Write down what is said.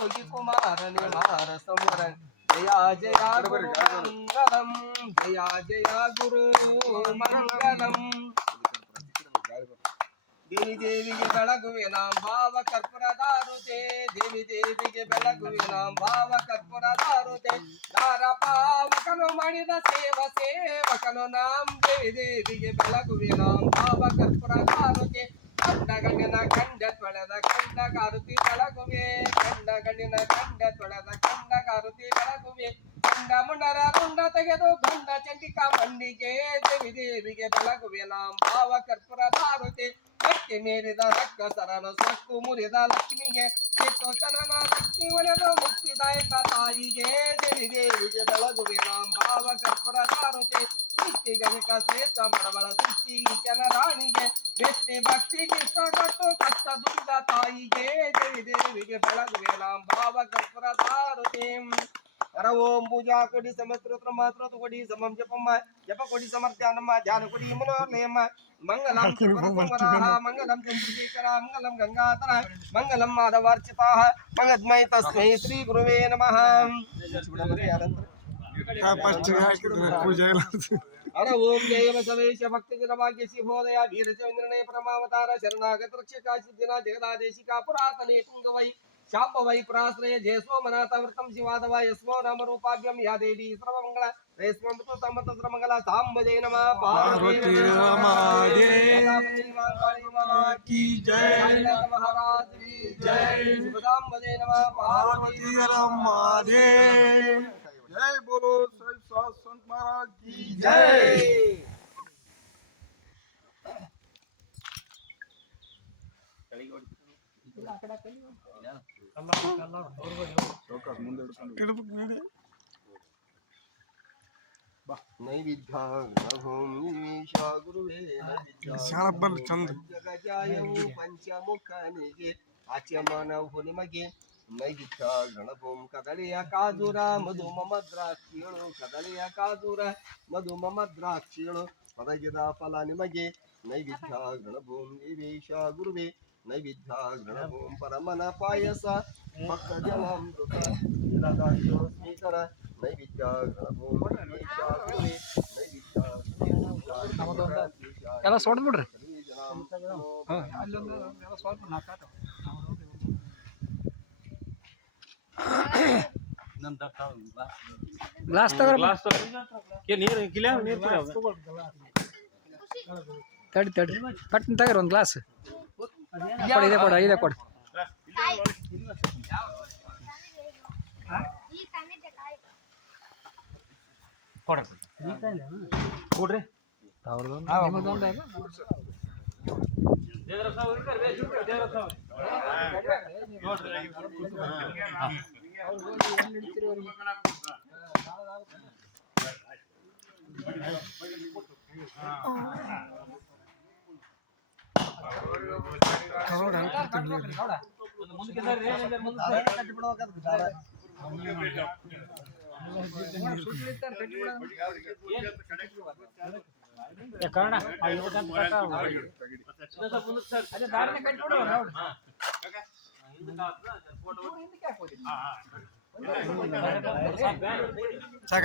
योगी कुमार निमार समरन जया जया गुरु मंगलम जया जया गुरु मंगलम देवी देविಗೆ ಬೆಳಗುವೆ ನಾಂ ಭಾವ ಕರ್ಪೂರದಾರುತೆ ದೇವಿ ದೇವಿಗೆ ಬೆಳಗುವೆ ನಾಂ ಭಾವ ಕರ್ಪೂರದಾರುತೆ ದಾರ ಪಾವಕನು ಮಾಡಿದ ಸೇವಕನು ನಾಂ ದೇವಿ ದೇವಿಗೆ ಬೆಳಗುವೆ ನಾಂ ಭಾವ ಕರ್ಪೂರದಾರುತೆ ಕಂಡ ಗಣ್ಯನ ಕಂಡ ತೊಳೆದ ಕಂಡ ಕಾರುತಿ ಬೆಳಗುವೆ ಕಂಡ ಗಣ್ಯನ ಕಂಡ ತೊಳೆದ ಕಂಡ ಕಾರುತಿ ಬೆಳಗುವೆ ಕಂಡ ಮುಂಡರ ರುಂಡ ತೆಗೆದು ಗಂಡ ಚಂಡಿಕಾ ಮಂಡಿಗೆ ದೇವಿ ದೇವಿಗೆ ಬೆಳಗುವೆ ನಾಂ ಭಾವ ಕರ್ಪೂರದಾರುತೆ ಕಟ್ಟಿ ಮೀರಿದ ರಕ್ಕ ಸರನ ಸೊಕ್ಕು ಮುರಿದ ಲಕ್ಷ್ಮಿಗೆ ಚನನ ಲಕ್ಷ್ಮಿ ಒಳೆದು ಮುಕ್ತಿದಾಯಕ ತಾಯಿಗೆ ದೇವಿ ದೇವಿಗೆ ಬೆಳಗುವೆ ನಾಂ ಭಾವ ಕರ್ಪೂರದಾರುತೆ ಸೃಷ್ಟಿ ಗಣಿಕ ಶ್ರೇಷ್ಠ ಮರಬಲ ಸೃಷ್ಟಿ ಈಶನ ರಾಣಿಗೆ ವ್ಯಕ್ತಿ ಭಕ್ತಿ ಕೃಷ್ಣ ಕೊಟ್ಟು ಕಷ್ಟ ದುರ್ಗ ತಾಯಿಗೆ ದೇವಿ ದೇವಿಗೆ ಬೆಳಗುವೆ ನಾಂ ಭಾವ ಕರ್ಪೂರದಾರುತೆ ಹರ ಓಂ ಪೂಜಾ ಕೊಡಿ ಸಮಸ್ತ್ರ ಮಾತ್ರ ಕೊಡಿ ಸಮಂ ಜಪಮ್ಮ ಜಪ ಕೊಡಿ ಸಮರ್ಥ್ಯಾನಮ್ಮ ಧ್ಯಾನ ಕೊಡಿ ಮನೋರ್ಲಯಮ್ಮ ಮಂಗಲಂ ಪರಸಂವರಾಹ ಮಂಗಲಂ ಚಂದ್ರಶೇಖರ ಮಂಗಲಂ ಗಂಗಾಧರ ಮಂಗಲಂ ಮಾಧವಾರ್ಚಿತಾಃ ಮಂಗದ್ಮೈ ತಸ್ಮೈ ಶ್ರೀ ಗುರುವೇ ನಮಃ ಹರ ಓಂ ಜಯ ಬಸವೇಶ ಭಕ್ತಿ ಜನಭಾಗ್ಯ ಶಿವೋದಯ ವೀರಚಂದ್ರನೇ ಪರಮಾವತಾರ ಶರಣಾಗತ ರಕ್ಷಕ ಸಿದ್ಧಿನ ಜಗದಾದೇಶಿಕ ಪುರಾತನೇ ತುಂಗವೈ ಶಾಂಭವೈ ಪ್ರಾಶ್ರಯ ಜಯ ಸೋಮನಾಥ ವೃತಂ ಶಿವಾದವ ಯಸ್ಮೋ ನಾಮ ರೂಪಾಭ್ಯಂ ಯಾ ದೇವಿ ಸರ್ವಮಂಗಳ ರೇಸ್ಮಂತು ಸಂಬತ ಮಂಗಲ ಸಾಂಬಜಯ ನಮಃ ಪಾರ್ವತಿ की जय महाराज की जय शिवदांबजय नमः पार्वती महादेव जय बोलो श्री संत महाराज की जय नैविद्याघ्नभूमिशा गुरुवे जगजायವು ಪಂಚಮುಖನಿಗೆ ಆಚಮನವು ನಿಮಗೆ ನೈವಿದ್ಯ ಗಣಭೂಮ್ ಕದಳಿಯ ಕಾಜೂರ ಮಧು ಮಮ ದ್ರಾಕ್ಷಿಗಳು ಕದಳಿಯ ಕಾಜೂರ ಮಧು ಮಮ ದ್ರಾಕ್ಷಿಗಳು ಪದಗಿದ ಫಲ ನಿಮಗೆ ನೈವಿದ್ಯ ಗಣಭೂಮ್ ನಿವೇಶ ಗುರುವೆ ನೈವಿದ್ಯ ಗಣಭೂಮ್ ಪರಮನ ಪಾಯಸ ಭಕ್ತ ಜನಾಮೃತ ಸ್ಮೀಕರ ನೈವಿದ್ಯ ಗಣಭೂಮ್ ನಿವೇಶ ಗುರುವೆ ನೈವಿದ್ಯ ಎಲ್ಲ ಸೋಡ್ ಬಿಡ್ರಿ ಗ್ಲಾಸ್ ತಡಿ ತಡಿ ಪಟ್ ತಗರ ಒಂದು ಗ್ಲಾಸ್ ಇದೆ ಕೊಡ ಇದೆ ಕೊಡ ಕೊಡ್ರಿ ಕನ್ನಡ ಸಾಕ